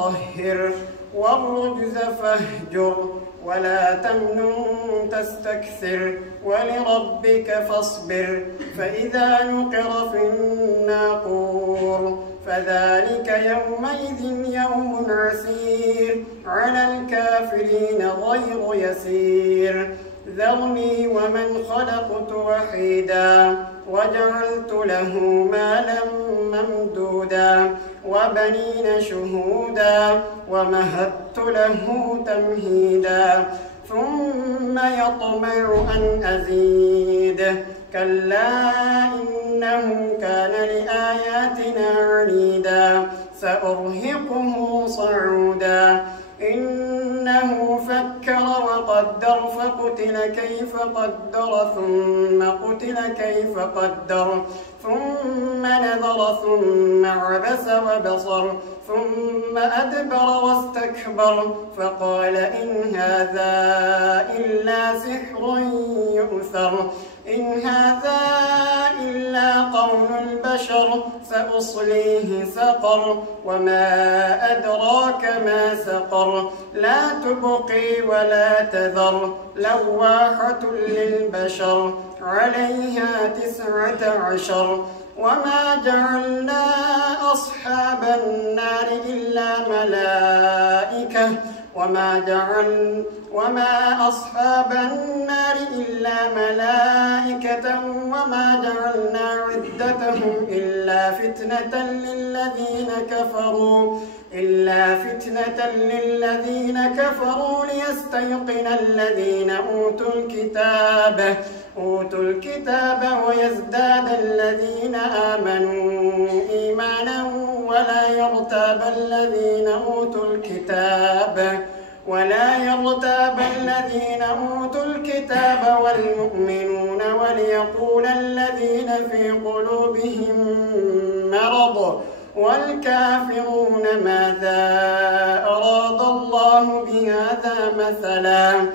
فطهر والرجز فاهجر ولا تمنن تستكثر ولربك فاصبر فإذا نقر في الناقور فذلك يومئذ يوم عسير على الكافرين غير يسير ذرني ومن خلقت وحيدا وجعلت له مالا ممدودا وبنين شهودا ومهدت له تمهيدا ثم يطمع أن أزيد كلا إنه كان لآياتنا عنيدا سأرهقه صعودا إنه فكر وقدر فقتل كيف قدر ثم قتل كيف قدر ثم نظر ثم عبس وبصر ثم أدبر واستكبر فقال إن هذا إلا سحر يؤثر إن هذا إلا قول البشر سأصليه سقر وما أدراك ما سقر لا تبقي ولا تذر لواحة للبشر عليها 19 وما جعلنا أصحاب النار إلا ملائكة وما أصحاب النار إلا ملائكة وما جعلنا عدتهم إلا فتنة للذين كفروا ليستيقن الذين أوتوا الكتاب ويزداد الذين آمنوا إيمانا ولا يرتاب الذين أوتوا الكتاب والمؤمنون وليقول الذين في قلوبهم مرض والكافرون ماذا أراد الله بهذا مثلا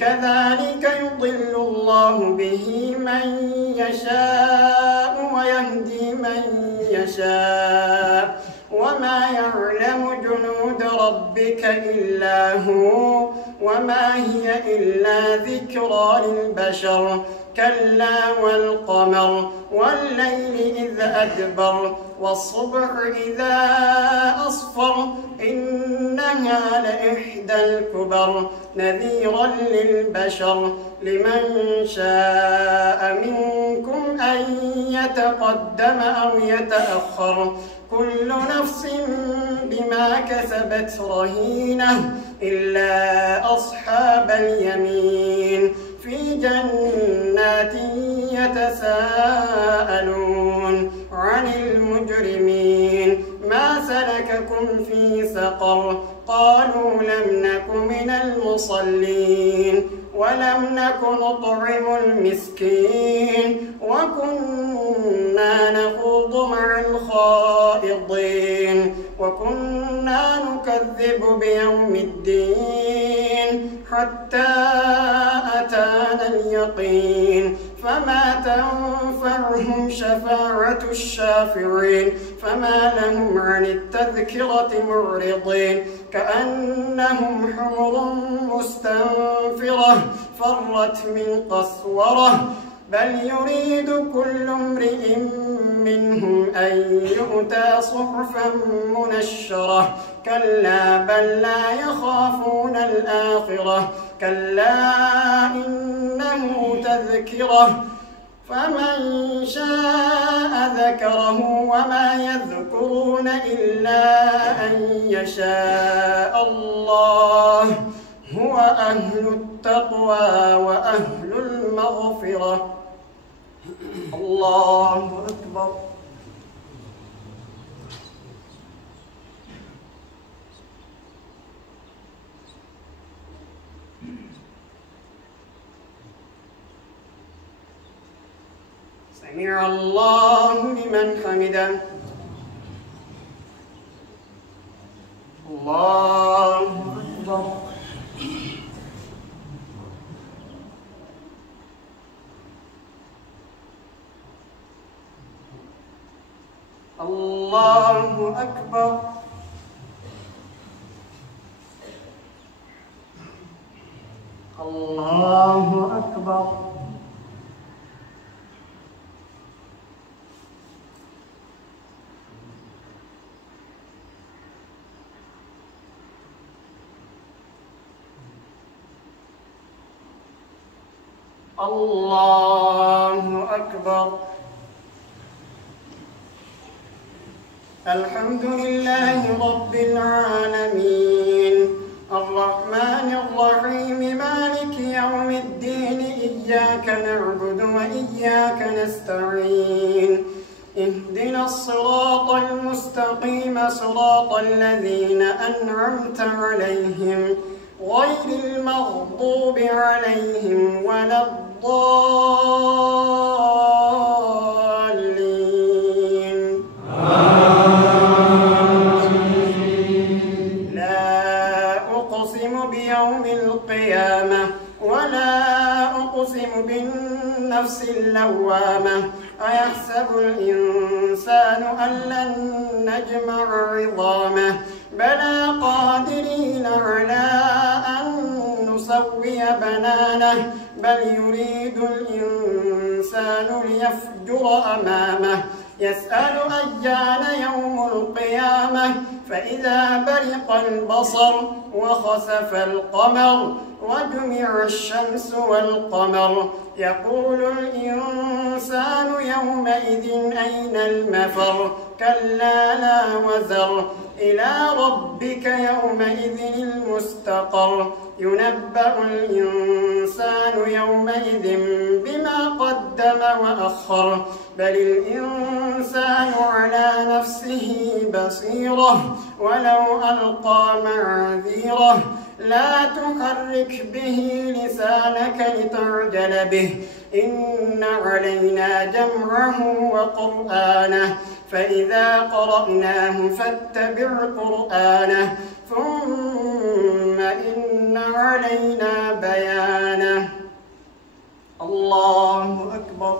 كذلك يضل الله به من يشاء ويهدي من يشاء وما يعلم جنود ربك إلا هو وما هي إلا ذكرى للبشر كلا والقمر والليل إذ أدبر والصبح إذا أصفر إنها لإحدى الكبر نذيرا للبشر لمن شاء منكم أن يتقدم أو يتأخر كل نفس بما كسبت رهينة إلا أصحاب اليمين في جنات يتساءلون عن المجرمين ما سلككم في سقر قالوا لم نك من المصلين ولم نك نطعم المسكين وكنا نخوض مع الخائضين وكنا نكذب بيوم الدين حتى أتانا اليقين فما تنفعهم شفاعة الشافعين فما لهم عن التذكرة معرضين كأنهم حمر مستنفرة فرت من قسورة بل يريد كل امرئ منهم أن يؤتى صحفا منشرة كلا بل لا يخافون الآخرة كلا إنه تذكرة فمن شاء ذكره وما يذكرون إلا أن يشاء الله هو أهل التقوى وأهل المغفرة الله أكبر سمع الله لمن حمده الله أكبر الله أكبر. الله أكبر. الله أكبر. الحمد لله رب العالمين الرحمن الرحيم مالك يوم الدين إياك نعبد وإياك نستعين اهدنا الصراط المستقيم صراط الذين أنعمت عليهم غير المغضوب عليهم ولا الضالين. لا أقسم بيوم القيامة ولا أقسم بالنفس اللوامة أيحسب الإنسان أن لن نجمع عظامه بلى قادرين على أن نسوي بنانه بل يريد الإنسان ليفجر أمامه يسأل أيان يوم القيامة فإذا برق البصر وخسف القمر وجمع الشمس والقمر يقول الإنسان يومئذ أين المفر كلا لا وزر إلى ربك يومئذ المستقر ينبأ الإنسان يومئذ بما قدم وأخر بل الإنسان على نفسه بصيرة ولو ألقى معاذيره لا تحرك به لسانك لتعجل به إن علينا جمعه وقرآنه فإذا قرأناه فاتبع قرآنه ثم إن علينا بيانه. الله أكبر.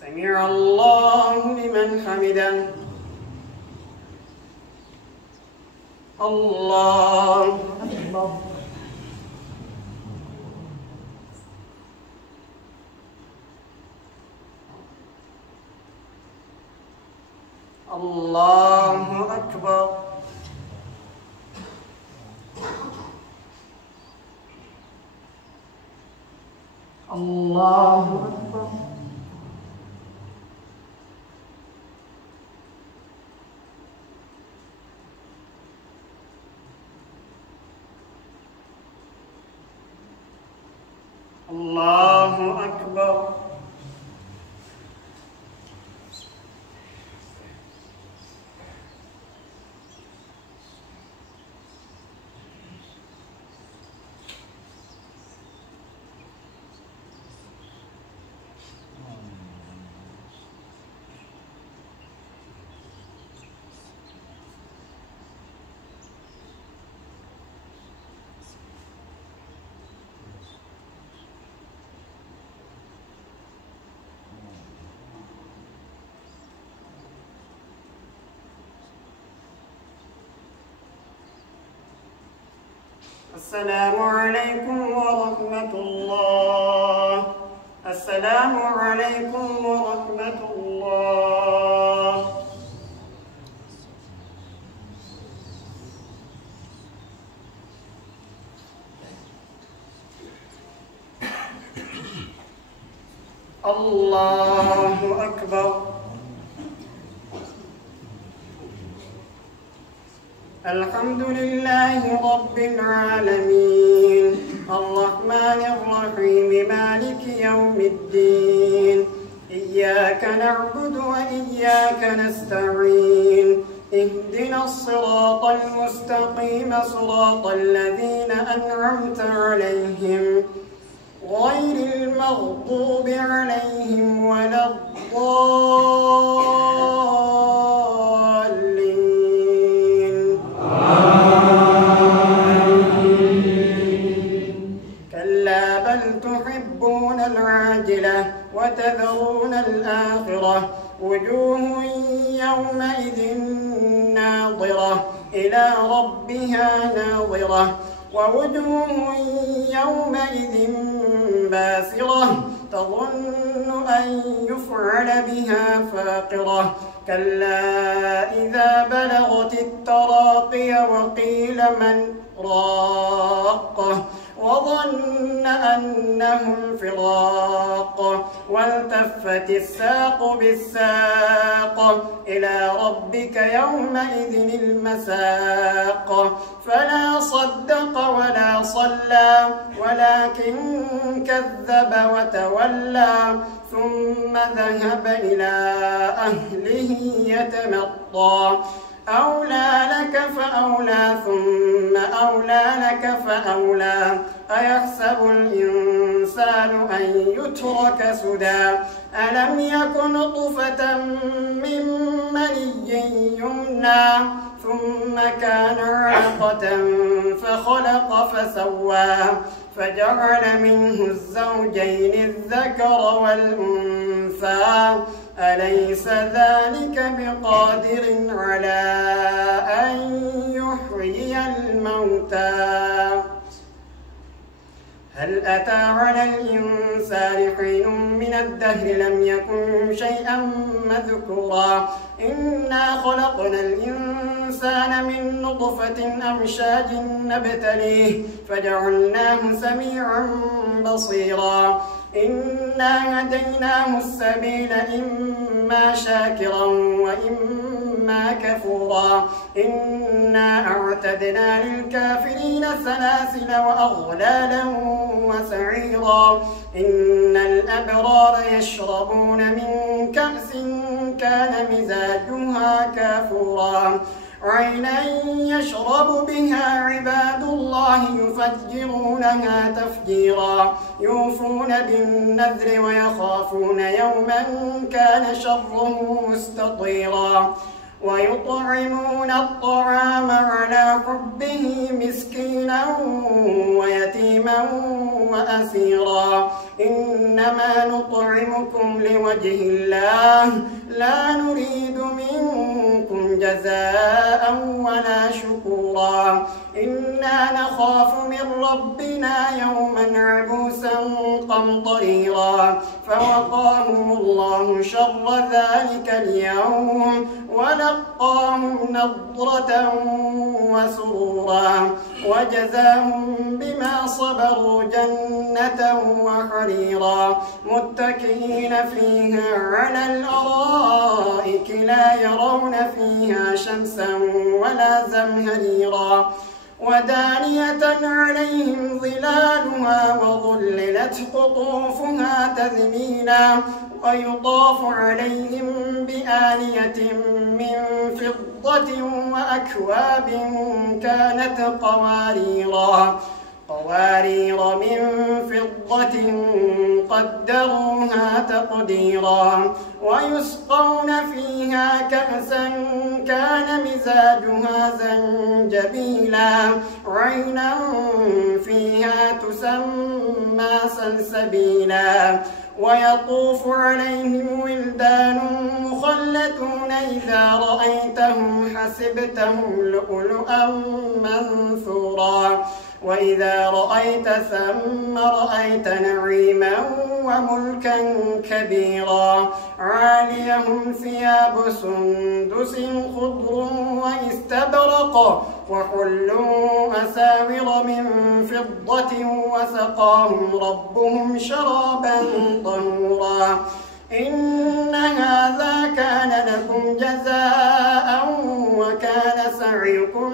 سمع الله لمن حمده. الله أكبر. الله أكبر. الله أكبر. الله أكبر. السلام عليكم ورحمة الله. السلام عليكم ورحمة الله. الله أكبر. الحمد لله رب العالمين الرحمن الرحيم مالك يوم الدين إياك نعبد وإياك نستعين اهدنا الصراط المستقيم صراط الذين أنعمت عليهم غير المغضوب عليهم ولا الضالين. ناظرة إلى ربها ناظرة ووجوه يومئذ باسرة تظن أن يفعل بها فاقرة كلا إذا بلغت التراقي وقيل من راق وظن أنه الفراق والتفت الساق بالساق إلى ربك يومئذ المساق فلا صدق ولا صلى ولكن كذب وتولى ثم ذهب إلى أهله يتمطى أولى لك فأولى ثم أولى لك فأولى أيحسب الإنسان أن يترك سدى ألم يكن نطفة من مني يمنى ثم كان علقة فخلق فسوى فجعل منه الزوجين الذكر والأنثى أليس ذلك بقادر على أن يحيي الموتى هل أتى على الإنسان حين من الدهر لم يكن شيئا مذكورا إنا خلقنا الإنسان من نطفة أمشاج نبتليه فجعلناه سميعا بصيرا إنا هديناه السبيل إما شاكرا وإما كفورا إنا أعتدنا للكافرين سلاسل وأغلالا وسعيرا إن الأبرار يشربون من كأس كان مزاجها كافورا عينا يشرب بها عباد الله يفجرونها تفجيرا يوفون بالنذر ويخافون يوما كان شره مستطيرا ويطعمون الطعام على حبه مسكينا ويتيما وأسيرا إنما نطعمكم لوجه الله لا نريد منكم جزاء ولا شكورا إنا نخاف من ربنا يوما عبوسا قمطريرا فوقاهم الله شر ذلك اليوم ولقاهم نضرة وسرورا وجزاهم بما صبروا جنة وحريرا متكئين فيها على الأرائك لا يرون فيها شمسا ولا زمهريرا ودانية عليهم ظلالها وظللت قطوفها تذليلا ويطاف عليهم بآنية من فضة وأكواب كانت قوارير من فضة قدروها تقديرا ويسقون فيها كأسا كان مزاجها زنجبيلا عينا فيها تسمى سلسبيلا ويطوف عليهم ولدان مخلدون إذا رأيتهم حسبتهم لؤلؤا منثورا وإذا رأيت ثم رأيت نعيما وملكا كبيرا عاليهم ثياب سندس خضر واستبرق وحلوا أساور من فضة وسقاهم ربهم شرابا طهورا إن هذا كان لكم جزاء وكان سعيكم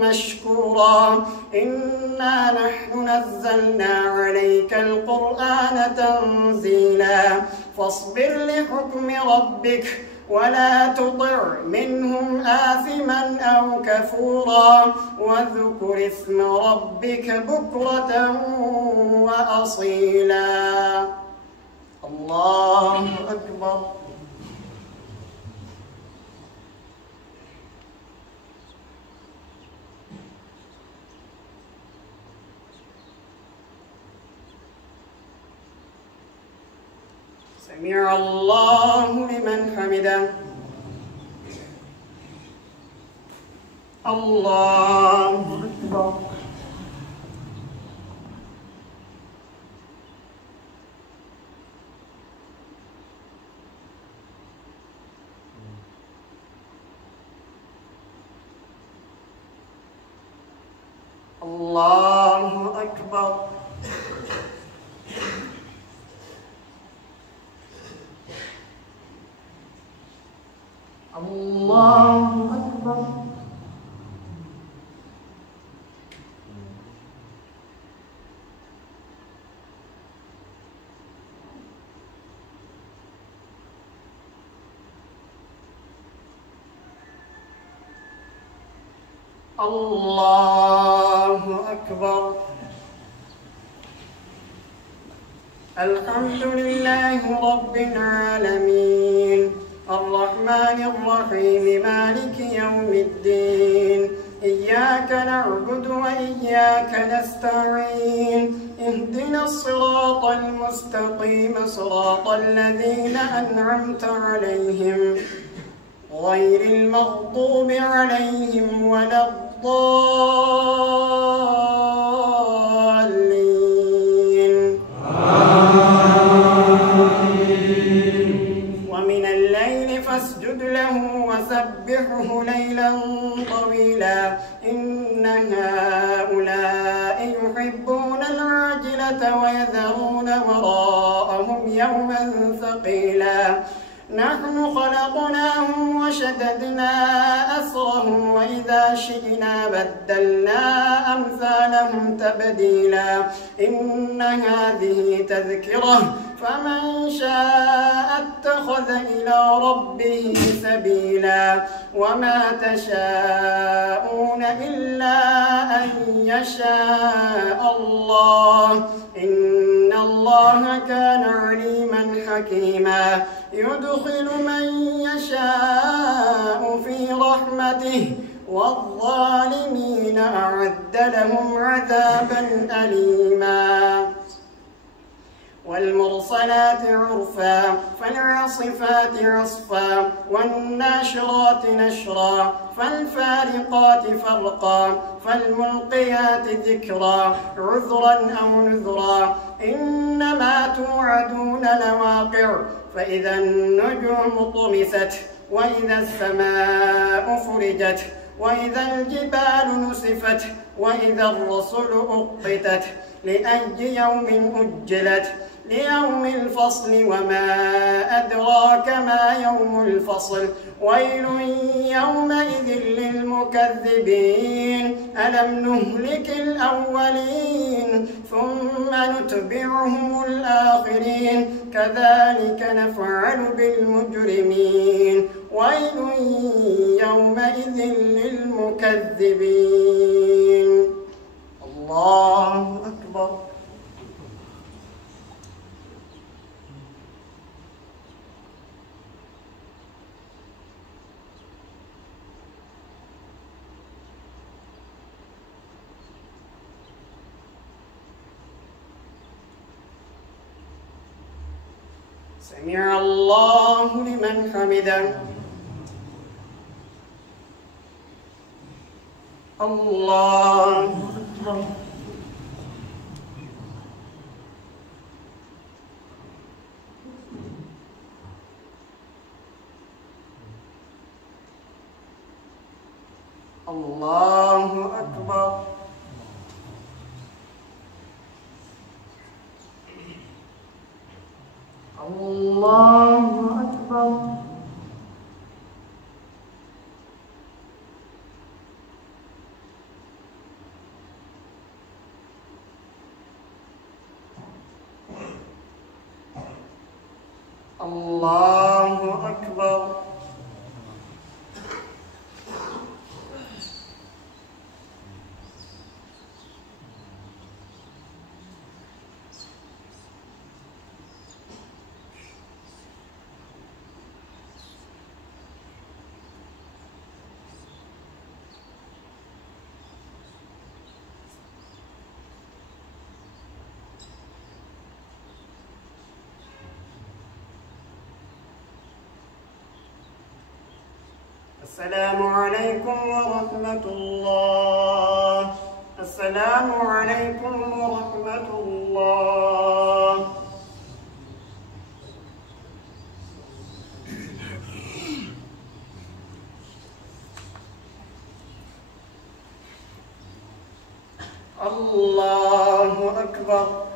مشكورا إنا نحن نزلنا عليك القرآن تنزيلا فاصبر لحكم ربك ولا تطع منهم آثما أو كفورا واذكر اسم ربك بكرة وأصيلا الله أكبر سمع الله لمن حمده الله أكبر. الله أكبر. الله أكبر. الله أكبر. الحمد لله رب العالمين الرحمن الرحيم مالك يوم الدين إياك نعبد وإياك نستعين اهدنا الصراط المستقيم صراط الذين أنعمت عليهم غير المغضوب عليهم ولا الضالين آمين. ومن الليل فاسجد له وسبحه ليلا طويلا إن هؤلاء يحبون العاجلة ويذرون وراءهم يوما ثقيلا نحن خلقناهم وشددنا أسرهم وإذا شئنا بدلنا أمثالهم تبديلا إن هذه تذكرة فمن شاء اتخذ إلى ربه سبيلا وما تشاءون إلا أن يشاء الله إن الله كان عليما حكيما يدخل من يشاء في رحمته والظالمين أعد لهم عذابا أليما والمرسلات عرفا فالعاصفات عصفا والناشرات نشرا فالفارقات فرقا فالملقيات ذكرا عذرا أو نذرا إنما توعدون لواقع فإذا النجوم طمست وإذا السماء فرجت وإذا الجبال نسفت وإذا الرسل أقتت لأي يوم أجلت ليوم الفصل وما أدراك ما يوم الفصل ويل يومئذ للمكذبين ألم نهلك الأولين ثم نتبعهم الآخرين كذلك نفعل بالمجرمين ويل يومئذ للمكذبين. الله أكبر. سمع الله لمن حمده. الله أكبر. الله أكبر. الله أكبر. الله أكبر. السلام عليكم ورحمة الله. السلام عليكم ورحمة الله. الله أكبر.